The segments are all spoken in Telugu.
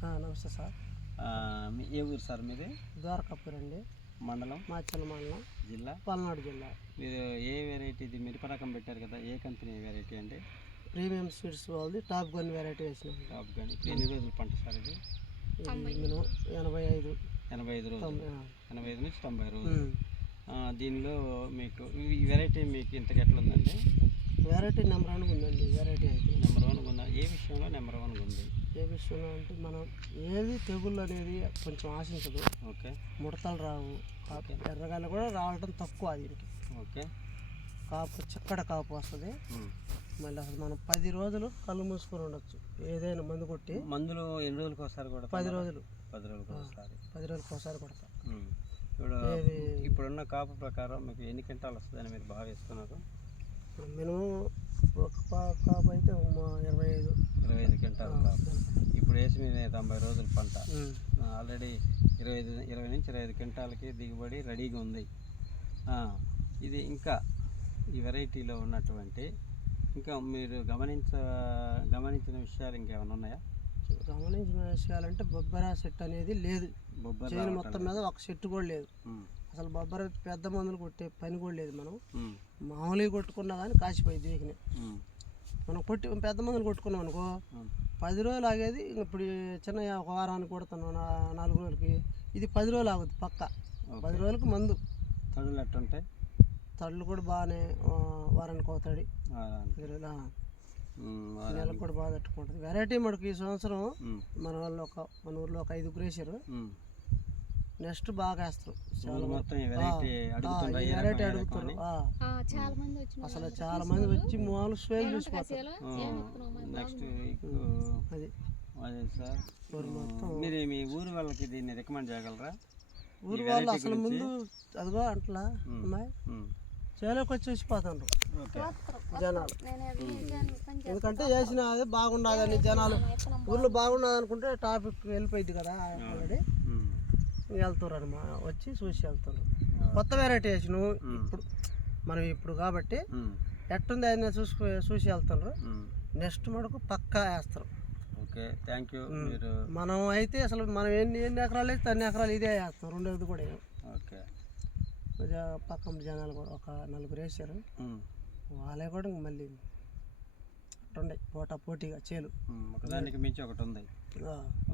నమస్తే సార్. ఏ ఊరు సార్ మీది? ద్వారకాపూర్ అండి. మండలం? మాచల్ మండలం. జిల్లా? పల్నాడు జిల్లా. మీరు ఏ వెరైటీ ఇది మిరప రకం పెట్టారు కదా, ఏ కంపెనీ వెరైటీ అండి? ప్రీమియం సీడ్స్ వాళ్ళది టాప్ గన్ వెరైటీ వేసినాం. Top gun. ఇప్పుడు ఎన్ని రోజులు పంట సార్ ఇది? మినిమం 85 రోజులు. 85 నుంచి 90 రోజులు. దీనిలో మీకు ఈ వెరైటీ మీకు ఇంతకు ఎట్లా ఉందండి? వెరైటీ నెంబర్ 1 ఉందండి. వెరైటీ అయితే నెంబర్ 1 ఉందా? ఏ విషయంలో నెంబర్ 1 ఉంది? ఏ విషయంలో అంటే మనం ఏది తెగుళ్ళు అనేది కొంచెం ఆశించదు. ఓకే. ముడతలు రావు. ఎర్రగాయలు కూడా రావడం తక్కువ దీనికి. ఓకే. కాపు చిక్కడ కాపు వస్తుంది. మళ్ళీ అసలు మనం 10 రోజులు కళ్ళు మూసుకొని ఉండొచ్చు. ఏదైనా మందు కొట్టి. మందులు ఎన్ని రోజులకు ఒకసారి కూడా? 10 రోజులు. 10 రోజులకు ఒకసారి. 10 రోజులకు ఒకసారి కొడతాం. ఇప్పుడున్న కాపు ప్రకారం మీకు ఎన్ని క్వింటాలు వస్తుందని మీరు భావిస్తున్నారు? మినిమం ఒక కాపు అయితే 25 క్వింటాలు కాపు. ఇప్పుడు వేసి మీరు 90 రోజుల పంట ఆల్రెడీ 20 నుంచి 25 క్వింటాలకి దిగుబడి రెడీగా ఉంది. ఇది ఇంకా ఈ వెరైటీలో ఉన్నటువంటి ఇంకా మీరు గమనించిన విషయాలు ఇంకేమైనా ఉన్నాయా? గమనించిన విషయాలంటే బొబ్బరా చెట్టు అనేది లేదు. చేను మొత్తం మీద ఒక చెట్టు కూడా లేదు. అసలు బొబ్బర పెద్ద మందులు కొట్టే పని కూడా లేదు. మనం మామూలుగా కొట్టుకున్నా కానీ కాసిపోయి దీకినాయి. మనం పెద్ద మందులు కొట్టుకున్నాం అనుకో 10 రోజులు ఆగేది. ఇప్పుడు చిన్న ఒక వారానికి కొడుతున్నాం, 4 రోజులకి. ఇది 10 రోజులు ఆగుద్ది పక్క. 10 రోజులకు మందు. తడులు ఎట్టుంటాయి? తడులు కూడా బాగానే వారానికి ఒక తడి, నెలకు కూడా బాగా తట్టుకుంటుంది. వెరైటీ మనకి ఈ సంవత్సరం మన ఊర్లో ఒక 5 వేసారు. నెక్స్ట్ బాగా వేస్తారు. వెరైటీ అడుగుతారు. అసలు చాలా మంది వచ్చి మామూలు స్వేల్ చూసిపోతారు. అది సార్, మీరు మీ ఊరు వాళ్ళకి దీన్ని రికమెండ్ చేయగలరా? ఊరు వాళ్ళు అసలు ముందు అదిగో అంటలా అమ్మాయి చేలోకి వచ్చి చూసిపోతారు జనాలు. ఎందుకంటే వేసిన అది బాగుండదని జనాలు ఊర్లో బాగుండదు అనుకుంటే టాపిక్ వెళ్ళిపోయింది కదా ఆల్రెడీ. వెళ్తారు అనమా, వచ్చి చూసి వెళ్తారు. కొత్త వెరైటీ వేసి నువ్వు ఇప్పుడు కాబట్టి ఎట్టుంది ఆయన చూసి వెళ్తారు. నెక్స్ట్ మనకు పక్కా వేస్తారు. Okay, thank you. మనం అయితే అసలు మనం ఎన్ని ఎకరాలు వేస్తే అన్ని ఎకరాలు ఇదే వేస్తాం. రెండోది కూడా. ఓకే. పక్కన జనాలు కూడా ఒక 4 వేసారు. వాళ్ళే కూడా మళ్ళీ ఉన్నాయి పోటీగా చేలు. ఒకదానికి మించి ఒకటి ఉంది.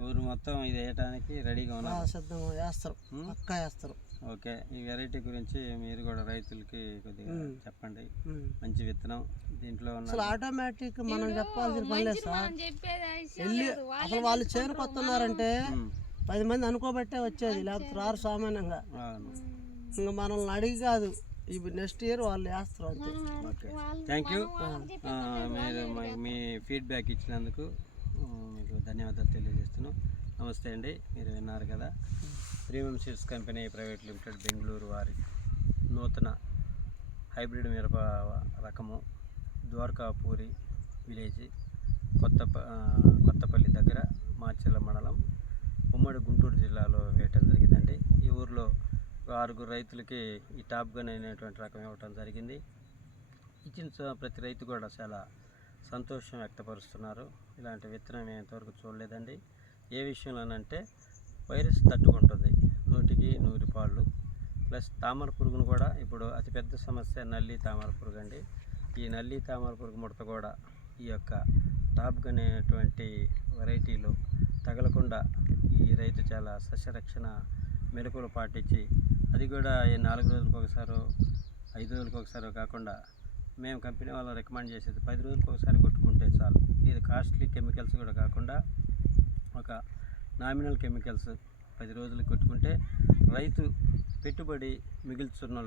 ఊరు మొత్తం ఇది వేయడానికి రెడీగా ఉన్నారు. సిద్ధంగా వేస్తారు, పక్కా వేస్తారు. ఓకే. ఈ వెరైటీ గురించి మీరు కూడా రైతులకి కొద్దిగా చెప్పండి. మంచి విత్తనం దీంట్లో అసలు ఆటోమేటిక్ మనం చెప్పాల్సిన పని లేదు సార్. వెళ్ళి అసలు వాళ్ళు చేనుకు వస్తున్నారంటే 10 మంది అనుకోబట్టే వచ్చేది, లేకపోతే రారు సామాన్యంగా. ఇంకా మనల్ని అడిగి కాదు, ఇప్పుడు నెక్స్ట్ ఇయర్ వాళ్ళు వేస్తారు అంతే. Okay, thank you. మీరు మీ ఫీడ్బ్యాక్ ఇచ్చినందుకు మీకు ధన్యవాదాలు తెలియజేస్తున్నాం. నమస్తే అండి. మీరు విన్నారు కదా, premium seeds company private limited Bengaluru వారి నూతన హైబ్రిడ్ మిరప రకము ద్వారకాపూరి విలేజ్ కొత్తపల్లి దగ్గర మాచర్ల మండలం ఉమ్మడి గుంటూరు జిల్లాలో వేయటం జరిగిందండి. ఈ ఊరిలో 6 రైతులకి ఈ టాప్ గన్ అయినటువంటి రకం ఇవ్వటం జరిగింది. ఇచ్చిన ప్రతి రైతు కూడా చాలా సంతోషం వ్యక్తపరుస్తున్నారు. ఇలాంటి విత్తనం మేము ఇంతవరకు చూడలేదండి. ఏ విషయంలోనంటే వైరస్ తట్టుకుంటుంది 100కి 100 పాళ్ళు. ప్లస్ తామర పురుగును కూడా, ఇప్పుడు అతిపెద్ద సమస్య నల్లి తామర పురుగు అండి. ఈ నల్లి తామర పురుగు ముడత కూడా ఈ యొక్క టాప్ గన్ అనేటువంటి వెరైటీలో తగలకుండా ఈ రైతు చాలా సస్యరక్షణ మెలకువలు పాటించి, అది కూడా 4 రోజులకు ఒకసారి 5 రోజులకు ఒకసారి కాకుండా మేము కంపెనీ వాళ్ళు రికమెండ్ చేసేది 10 రోజులకు ఒకసారి కొట్టుకుంటే చాలు. ఇది కాస్ట్లీ కెమికల్స్ కూడా కాకుండా ఒక నామినల్ కెమికల్స్ 10 రోజులకు కొట్టుకుంటే రైతు పెట్టుబడి మిగుల్చున్న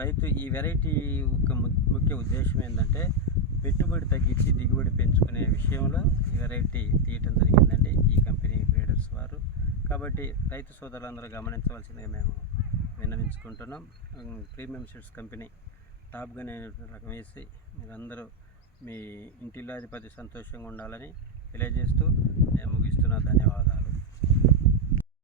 రైతు ఈ వెరైటీ యొక్క ముఖ్య ఉద్దేశం ఏంటంటే పెట్టుబడి తగ్గించి దిగుబడి పెంచుకునే విషయంలో ఈ వెరైటీ తీయటం జరిగిందండి ఈ కంపెనీ బ్రీడర్స్ వారు. కాబట్టి రైతు సోదరులందరూ గమనించవలసిందిగా మేము విన్నవించుకుంటున్నాం. Premium seeds company top gun అనేటువంటి రకం వేసి మీరందరూ మీ ఇంటిల్లాధిపతి సంతోషంగా ఉండాలని తెలియజేస్తూ నేను ముగిస్తున్నా. ధన్యవాదాలు.